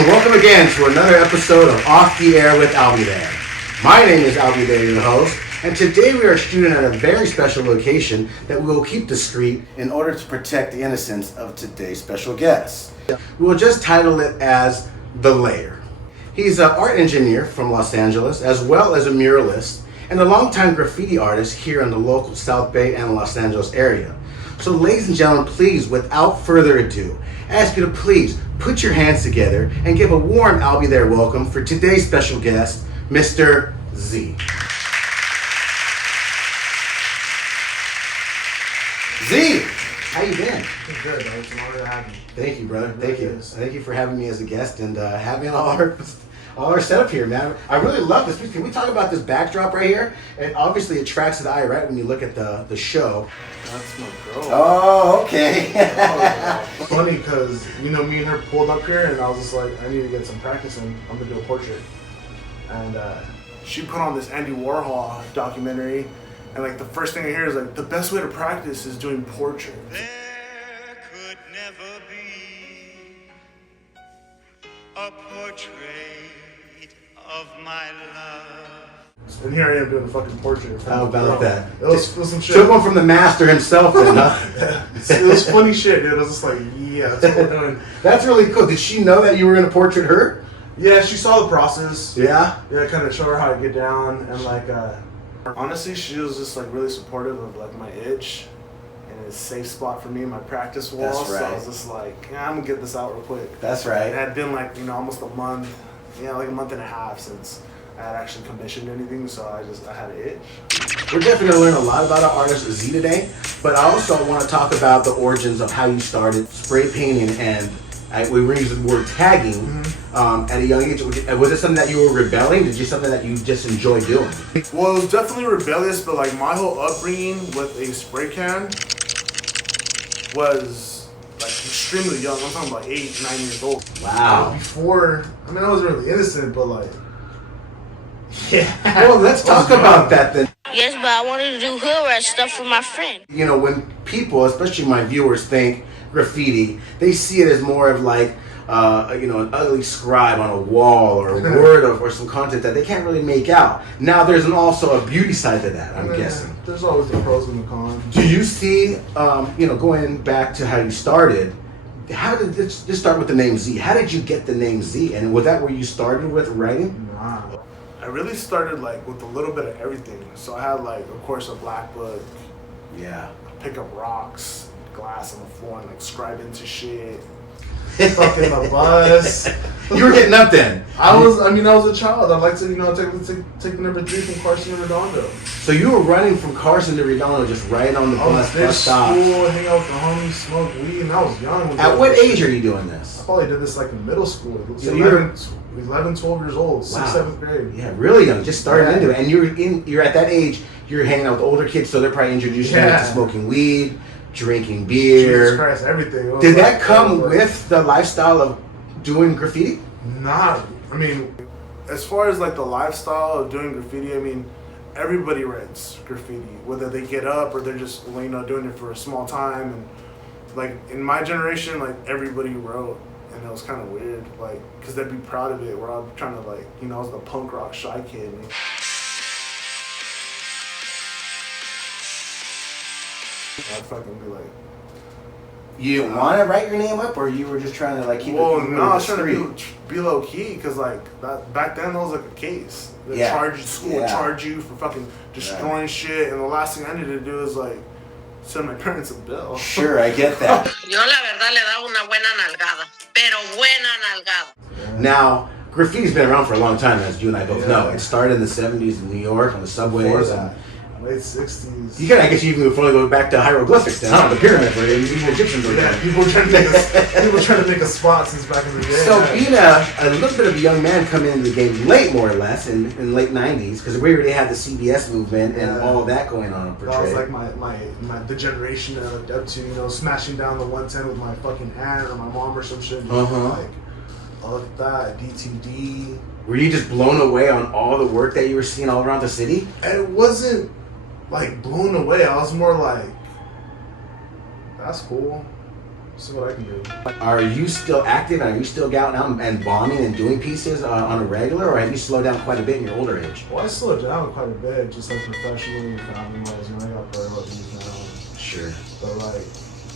and welcome again to another episode of Off the Air with Albythere. My name is Albythere, your host, and today we are shooting at a very special location that we will keep discreet in order to protect the innocence of today's special guest. We will just title it as The Lair. He's an art engineer from Los Angeles, as well as a muralist, and a longtime graffiti artist here in the local South Bay and Los Angeles area. So ladies and gentlemen, please, without further ado, I ask you to please put your hands together and give a warm Albythere welcome for today's special guest, Mr. Z. Z, how you been? Good, bro. It's an honor to have you. Thank you, brother. It Thank really you. is. Thank you for having me as a guest and having all our setup here, man. I really love this. Can we talk about this backdrop right here? It obviously attracts the eye, right, when you look at the show. That's my girl. Oh, okay. It's funny because, me and her pulled up here and I was just like, I need to get some practice and I'm going to do a portrait. And she put on this Andy Warhol documentary and like the first thing I hear is like, the best way to practice is doing portrait. There could never be a portrait of my love. And here I am doing a fucking portrait. How about that? It was some shit. Took one from the master himself then, huh? It was funny shit, dude. I was just like, yeah, that's what we're doing. That's really cool. Did she know that you were going to portrait her? Yeah, she saw the process. Yeah? Yeah, kind of show her how to get down and like, honestly, she was just like really supportive of like my itch and a safe spot for me, my practice wall. That's right. So I was just like, yeah, I'm gonna get this out real quick. That's It right. had been like, almost a month, like a month and a half since I had actually commissioned anything, so I had an itch. We're definitely going to learn a lot about our artist Z today, but I also want to talk about the origins of how you started spray painting and we were using the word tagging at a young age. Was it something that you were rebelling? Did you something that you just enjoy doing? Well, it was definitely rebellious, but like my whole upbringing with a spray can was like extremely young. I'm talking about 8, 9 years old. Wow. Before, I wasn't really innocent, but like, yeah. Well, let's talk about that then. Yes, but I wanted to do hood rat stuff for my friend. You know, when people, especially my viewers, think graffiti, they see it as more of like, an ugly scribe on a wall or a word or some content that they can't really make out. Now, there's also a beauty side to that, I'm guessing. There's always the pros and the cons. Do you see, going back to how you started, how did this just start with the name Z? How did you get the name Z? And was that where you started with writing? Nah. I really started like with a little bit of everything. So I had like, of course, a black book. Yeah. Pick up rocks, glass on the floor, and like scribe into shit. Fucking the bus. You were getting up then. I was a child. I like to, take the number 3 from Carson to Redondo. So you were running from Carson to Redondo, just right on the bus stop. School, hang out with the homies, smoke weed, and I was young. At what age are you doing this? I probably did this like in middle school. So 11, 12 years old, 6th, 7th grade. Yeah, really young, just starting into it. And you're at that age, you're hanging out with older kids, so they're probably introducing you to smoking weed, drinking beer. Jesus Christ, everything. Did that come with the lifestyle of doing graffiti? Nah, as far as like the lifestyle of doing graffiti, everybody writes graffiti, whether they get up or they're just doing it for a small time. And like in my generation, like everybody wrote, and it was kind of weird, like because they'd be proud of it. Where I'm trying to I was the punk rock shy kid. I'd fucking be like, You didn't want to write your name up, or you were just trying to keep it? Well, no, I was trying to be low key, because that back then that was like a case. School would charge you for fucking destroying shit, and the last thing I needed to do is send my parents a bill. Sure, I get that. Yo la verdad le daba una buena nalgada, pero buena nalgada. Now, graffiti's been around for a long time, as you and I both know. It started in the 70s in New York on the subways. Late 60s. I guess you even go back to hieroglyphics then, the pyramids where even Egyptians were there. People trying to make a spot since back in the day. So being a little bit of a young man coming into the game late, more or less, in late 90s, because we already had the CBS movement and all of that going on. That was like the generation I looked up to, smashing down the 110 with my fucking aunt or my mom or some shit. I looked at that, DTD. Were you just blown away on all the work that you were seeing all around the city? It wasn't blown away. I was more like, that's cool. See what I can do. Are you still active? Are you still out now and bombing and doing pieces on a regular, or have you slowed down quite a bit in your older age? Well, I slowed down quite a bit, just like professionally, family-wise. You know, I got priorities now. Sure. But like,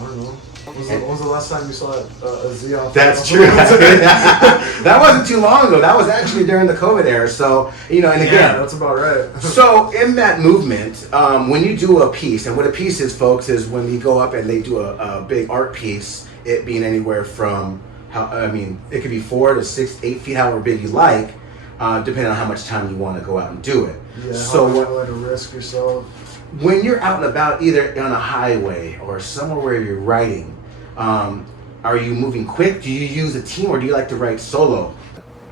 I don't know. When was the last time you saw a Z off? That's true. That wasn't too long ago. That was actually during the COVID era. So, you know, and again. Yeah, that's about right. So, in that movement, when you do a piece, and what a piece is, folks, is when you go up and they do a big art piece, it being anywhere from, it could be 4 to 6, 8 feet, however big you like, depending on how much time you want to go out and do it. Yeah, so how much you want to risk yourself. When you're out and about, either on a highway or somewhere where you're writing, are you moving quick? Do you use a team, or do you like to write solo?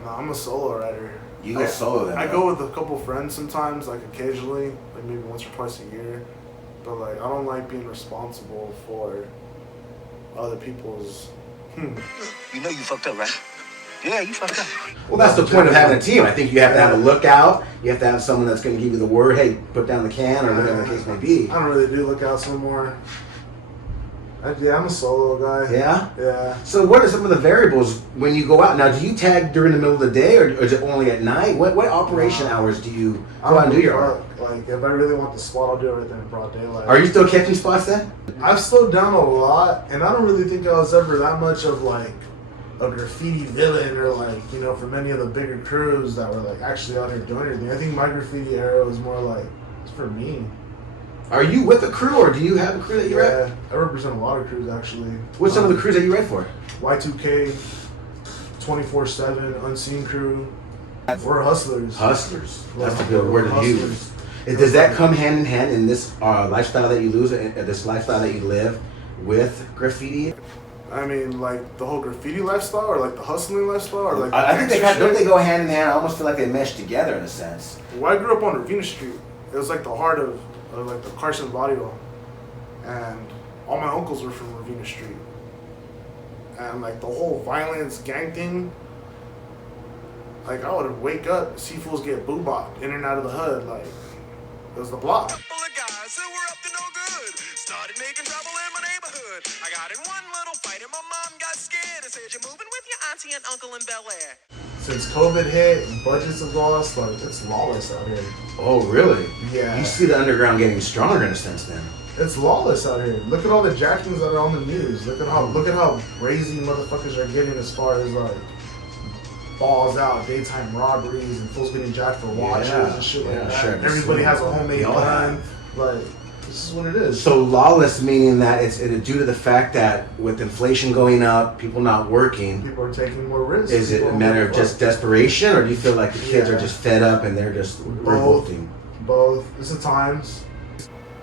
No, I'm a solo writer. You go solo then? I go with a couple friends sometimes, like occasionally, like maybe once or twice a year. But like, I don't like being responsible for other people's. You know you fucked up, right? Yeah, you fucked up. Well, that's the point of having a team. I think you have to have a lookout. You have to have someone that's going to give you the word, hey, put down the can, or whatever the case may be. I don't really do lookouts anymore. I'm a solo guy. Yeah? Yeah. So what are some of the variables when you go out? Now, do you tag during the middle of the day, or is it only at night? What operation hours do you go out and do your art? Like, if I really want the spot, I'll do everything in broad daylight. Are you still catching spots then? I've slowed down a lot, and I don't really think I was ever that much of like a graffiti villain, or like, you know, for many of the bigger crews that were like actually out here doing anything. I think my graffiti era was more like, it's for me. Are you with a crew, or do you have a crew that you write? Yeah, I represent a lot of crews actually. What's some of the crews that you write for? Y2K, 24/7, Unseen Crew. We're hustlers. Hustlers. That's Well, a good word to hustlers. use. Does that come hand in hand in this lifestyle that you live with graffiti? I mean, like the whole graffiti lifestyle, or like the hustling lifestyle, or like. I think don't they go hand in hand? I almost feel like they mesh together in a sense. Well, I grew up on Ravenna Street. It was like the heart of like the Carson barrio, and all my uncles were from Ravenna Street. And like the whole violence gang thing, like I would wake up, see fools get boo-bopped in and out of the hood, like it was the block. Couple of guys who were up to no good started making trouble in my neighborhood. I got in one little fight and my mom got scared and said, "You're moving with your auntie and uncle in Bel Air." Since COVID hit, budgets have lost, like it's lawless out here. Oh, really? Yeah. You see the underground getting stronger in a sense then. It's lawless out here. Look at all the jackings that are on the news. Look at how crazy motherfuckers are getting as far as like balls out, daytime robberies, and fools getting jacked for watches and shit like that. Sure. Everybody has a homemade gun. Like, this is what it is. So lawless meaning that it's due to the fact that with inflation going up, people not working. People are taking more risks. Is it a matter of just desperation, or do you feel like the kids are just fed up and they're just revolting? Both. It's the times.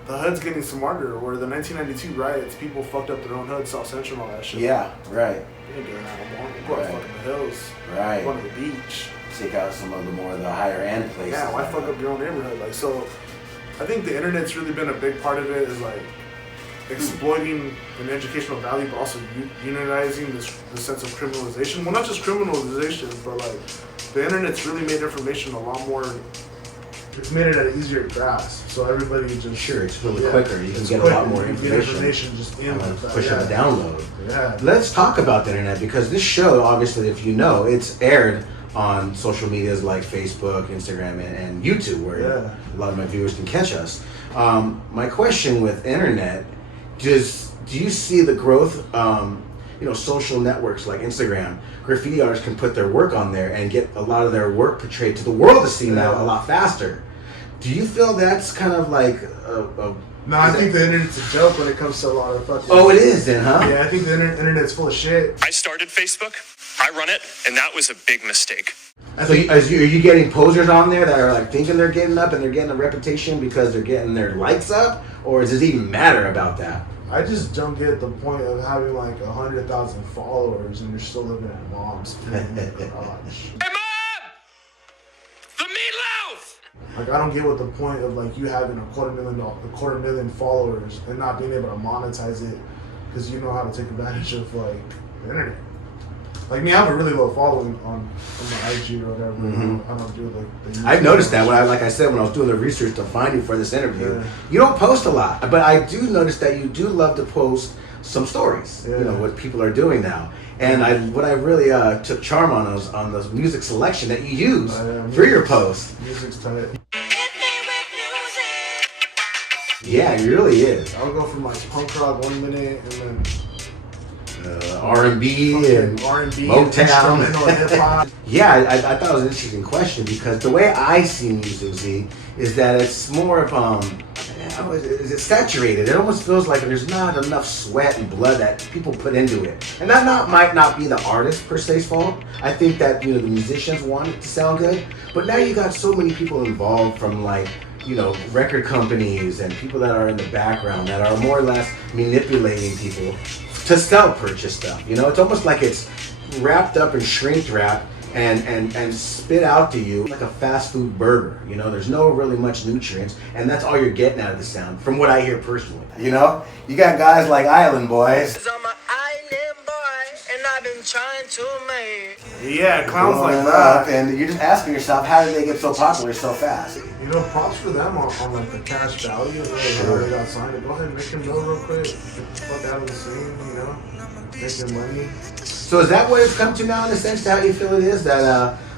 The hood's getting smarter. Where the 1992 riots, people fucked up their own hood, South Central, and all that shit. Yeah, right. They ain't doing that no more. They go to fucking the hills. Right. Go to the beach. Take out some of the higher end places. Yeah, why fuck up your own neighborhood? Like, so I think the internet's really been a big part of it, is like exploiting an educational value, but also unionizing this sense of criminalization. Well, not just criminalization, but like the internet's really made information a lot more. It's made it an easier grasp, so everybody just it's really quicker. You can get a lot more information just in push of a download. Yeah. Let's talk about the internet, because this show, obviously, if you know, it's aired on social medias like Facebook, Instagram, and YouTube, where a lot of my viewers can catch us. My question with internet, do you see the growth? Social networks like Instagram, graffiti artists can put their work on there and get a lot of their work portrayed to the world to see now a lot faster. Do you feel that's kind of like No, I think the internet's a joke when it comes to a lot of fucking... Oh, it is then, huh? Yeah, I think the internet's full of shit. I started Facebook, I run it, and that was a big mistake. So are you getting posers on there that are like thinking they're getting up and they're getting a reputation because they're getting their likes up? Or does it even matter about that? I just don't get the point of having like 100,000 followers and you're still living at mom's in the garage. Hey, Mom! The meatloaf! Like, I don't get what the point of like you having a quarter million followers and not being able to monetize it because you know how to take advantage of like the internet. Like me, I have a really low following on my IG or whatever. Mm-hmm. I don't do like. I've noticed that when I said when I was doing the research to find you for this interview, Yeah. you don't post a lot, but I do notice that you do love to post some stories. Yeah. You know what people are doing now. And what I really took charm on those music selection that you use for your post. Music's tight. Yeah, it really is. I'll go from like punk rock 1 minute and then R&B and R&B, Motown. instrumental and hip hop. Yeah, I thought it was an interesting question because the way I see music, Z, is that it's more of it's saturated. It almost feels like there's not enough sweat and blood that people put into it, and that might not be the artist per se's fault. I think that the musicians want it to sound good, but now you got so many people involved from like record companies and people that are in the background that are more or less manipulating people to purchase stuff. It's almost like it's wrapped up and shrink wrapped and spit out to you like a fast food burger. There's no really much nutrients, and that's all you're getting out of the sound, from what I hear personally. You got guys like Island Boys. I'm an island boy, and I've been trying to make. Yeah, clowns like blowing that. up, and you're just asking yourself, how did they get so popular so fast? Props for them on like the cash value. How they got signed. Go ahead and make them know real quick. Get the fuck out of the scene, make their money. So is that what it's come to now, in a sense, how you feel it is? That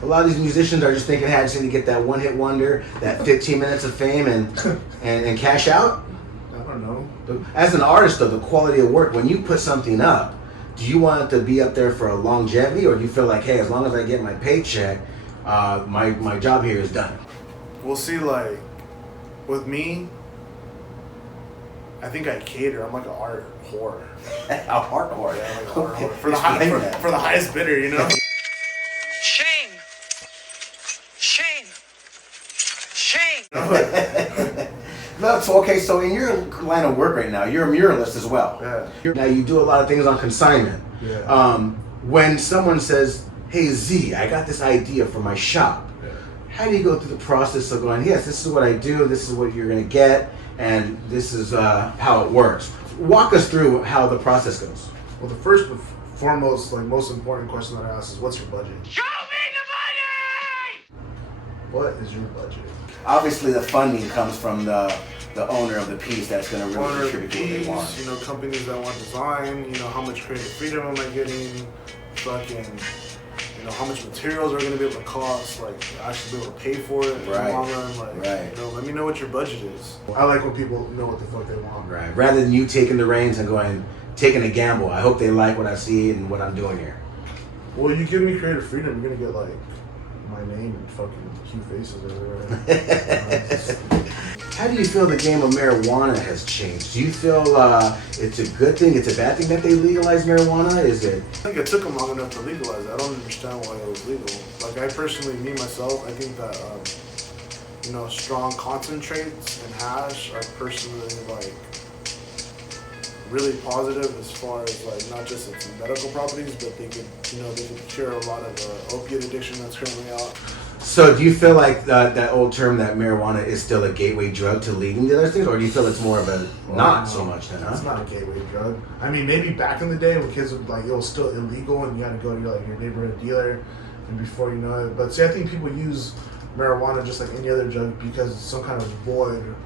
a lot of these musicians are just thinking, hey, I just need to get that one-hit wonder, that 15 minutes of fame and cash out? I don't know. As an artist, though, the quality of work, when you put something up, do you want it to be up there for a longevity, or do you feel like, hey, as long as I get my paycheck, my job here is done? We'll see, like, with me, I think I cater. I'm like an art whore. A art whore? Yeah, like an art whore. For the highest bidder, Shame. Shame. Shame. No, so in your line of work right now, you're a muralist as well. Yeah. Now you do a lot of things on consignment. Yeah. When someone says, hey Z, I got this idea for my shop, how do you go through the process of going, yes, this is what I do, this is what you're going to get, and this is how it works? Walk us through how the process goes. Well, the first and foremost, like most important question that I ask is, what's your budget? Show me the money! What is your budget? Obviously, the funding comes from the owner of the piece that's going to really Owner of the contribute to what they piece, want. companies that want design, how much creative freedom am I getting, how much materials are going to be able to cost, like actually be able to pay for it in the long run. Let me know what your budget is. I like when people know what the fuck they want. Right. Rather than you taking the reins and taking a gamble. I hope they like what I see and what I'm doing here. Well, you give me creative freedom, you're going to get like my name and fucking cute faces everywhere. How do you feel the game of marijuana has changed? Do you feel it's a good thing, it's a bad thing that they legalize marijuana? Is it? I think it took them long enough to legalize it. I don't understand why it was legal. Like I personally, myself, I think that strong concentrates and hash are personally like really positive as far as like not just its medical properties, but they could cure a lot of opiate addiction that's currently out. So do you feel like that old term that marijuana is still a gateway drug to leading to other things, or do you feel it's more of a not so much then, huh? It's not a gateway drug. I mean, maybe back in the day when kids would it was still illegal and you had to go to your neighborhood dealer, and before you know it. But see, I think people use marijuana just like any other drug because it's some kind of void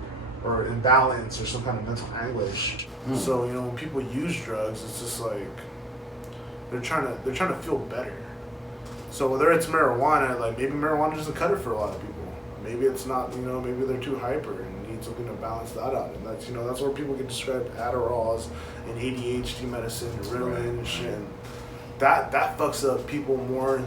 or imbalance or some kind of mental anguish. So when people use drugs, it's just like they're trying to feel better. So whether it's marijuana, like maybe marijuana doesn't cut it for a lot of people. Maybe it's not, maybe they're too hyper and need something to balance that out. And that's, that's where people get described Adderalls and ADHD medicine and Ritalin and shit. And that fucks up people more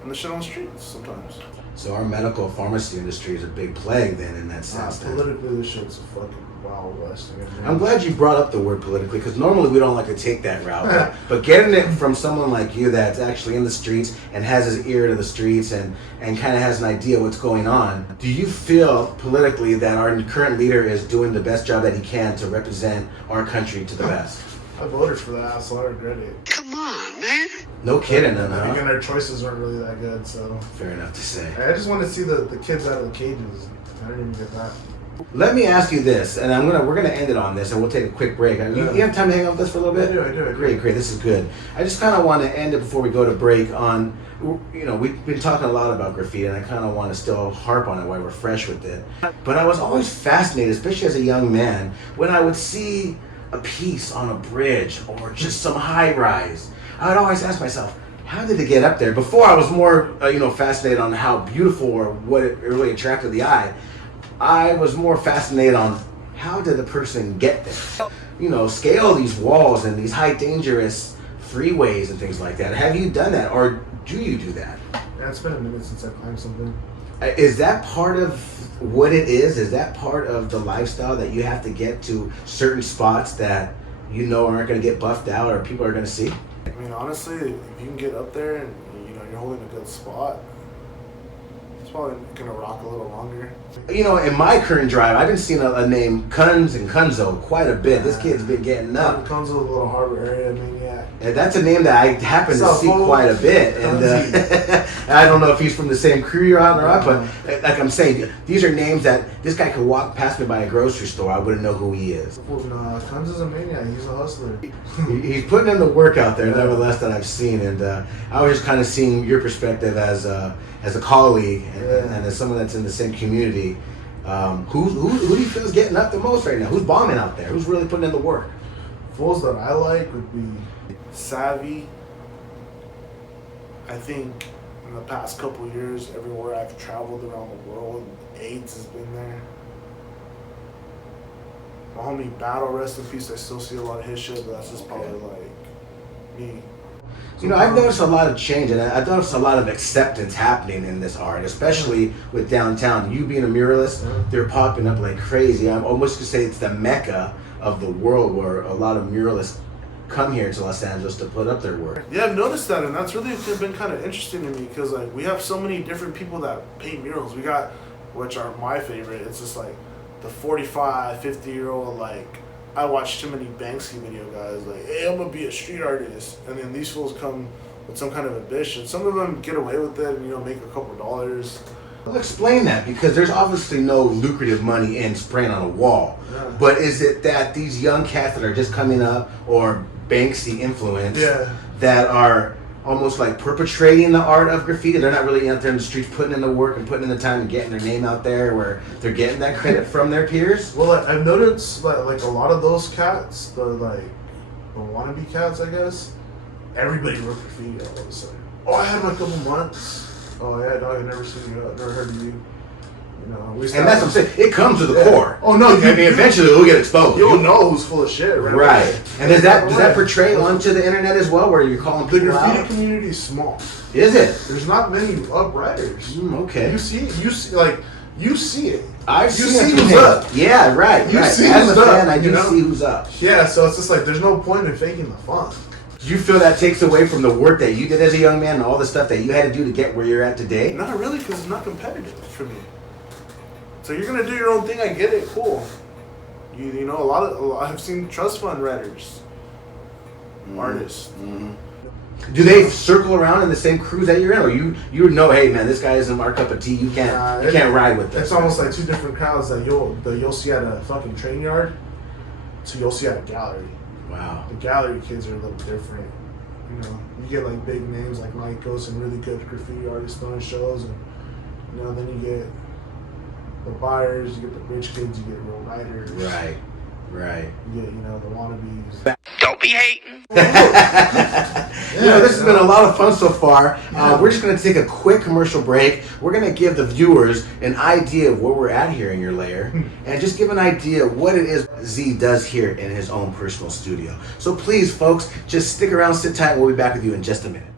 than the shit on the streets sometimes. So our medical pharmacy industry is a big plague then in that sense. Politically, this shit's a fucking Wild West. I'm glad you brought up the word politically, because normally we don't like to take that route. But getting it from someone like you that's actually in the streets and has his ear to the streets and kind of has an idea what's going on, do you feel politically that our current leader is doing the best job that he can to represent our country to the best? I voted for that, so I regret it. Come on, man. No kidding, then, I think huh? their choices weren't really that good, so. Fair enough to say. I just want to see the kids out of the cages. I didn't even get that. Let me ask you this, and we're gonna end it on this, and we'll take a quick break. You have time to hang out with us for a little bit? I do. Great. This is good. I just kind of want to end it before we go to break on, we've been talking a lot about graffiti, and I kind of want to still harp on it while we're fresh with it. But I was always fascinated, especially as a young man, when I would see a piece on a bridge or just some high rise, I would always ask myself, how did they get up there? Before I was more, fascinated on how beautiful or what it really attracted the eye. I was more fascinated on how did the person get there? Scale these walls and these high dangerous freeways and things like that. Have you done that, or do you do that? Yeah, it's been a minute since I climbed something. Is that part of what it is? Is that part of the lifestyle that you have to get to certain spots that aren't going to get buffed out or people are going to see? I mean, honestly, if you can get up there and you're holding a good spot, it's probably gonna rock a little longer. In my current drive, I've been seeing a name Kunz and Kunzo quite a bit. This kid's been getting up. Kunzo, a little harbor area maniac. And that's a name that I happen to see quite a bit. And I don't know if he's from the same crew you're on or not, but like I'm saying, these are names that this guy could walk past me by a grocery store. I wouldn't know who he is. Nah, Kunzo's a maniac. He's a hustler. He's putting in the work out there, nevertheless, that I've seen. And I was just kind of seeing your perspective as a colleague and as someone that's in the same community. Who do you feel is getting up the most right now? Who's bombing out there? Who's really putting in the work? Fools that I like would be Savvy. I think in the past couple years, everywhere I've traveled around the world, AIDS has been there. My homie Battle, rest in peace. I still see a lot of his shit, but that's just probably like me. I've noticed a lot of change, and I've noticed a lot of acceptance happening in this art, especially with downtown. You being a muralist, they're popping up like crazy. I'm almost going to say it's the mecca of the world where a lot of muralists come here to Los Angeles to put up their work. Yeah, I've noticed that, and that's really been kind of interesting to me because like we have so many different people that paint murals. We got, which are my favorite, it's just like the 45, 50-year-old, like, I watch too many Banksy video guys, like, hey, I'm gonna be a street artist, and then these fools come with some kind of ambition. Some of them get away with it and, make a couple dollars. Well, explain that, because there's obviously no lucrative money in spraying on a wall. Yeah. But is it that these young cats that are just coming up, or Banksy influence, that are almost like perpetrating the art of graffiti? They're not really out there in the streets putting in the work and putting in the time and getting their name out there where they're getting that credit from their peers? Well, I've noticed like a lot of those cats, the wannabe cats, I guess, everybody wrote graffiti all of a sudden. Oh, I had my couple months. Oh yeah, dog, I never seen you, never heard of you. And that's what I'm saying. It comes to the core. Oh no! Eventually it'll get exposed. You'll know who's full of shit, right? Right. And does that portray onto the internet as well, where you're calling people out? The graffiti community is small. Is it? There's not many upwriters. Okay. You see it. I've seen who's up. Yeah, right. You see As who's a fan, up, I do see who's up. Yeah, so it's just like there's no point in faking the fun. Do you feel that takes away from the work that you did as a young man and all the stuff that you had to do to get where you're at today? Not really, because it's not competitive for me. So you're gonna do your own thing. I get it. Cool. You know, a lot I've seen trust fund writers, artists. Mm-hmm. Do they circle around in the same crews that you're in, or you know, hey man, this guy isn't our cup of tea. You can't ride with this. It's almost like two different crowds that you'll see at a fucking train yard, so you'll see at a gallery. Wow. The gallery kids are a little different. You get like big names like Mike Ghost and really good graffiti artists throwing shows, and then you get the buyers, you get the rich kids, you get real writers. Right. You get, the wannabes. Don't be hating. This has been a lot of fun so far. We're just going to take a quick commercial break. We're going to give the viewers an idea of where we're at here in your lair, and just give an idea of what it is Z does here in his own personal studio. So please, folks, just stick around, sit tight. We'll be back with you in just a minute.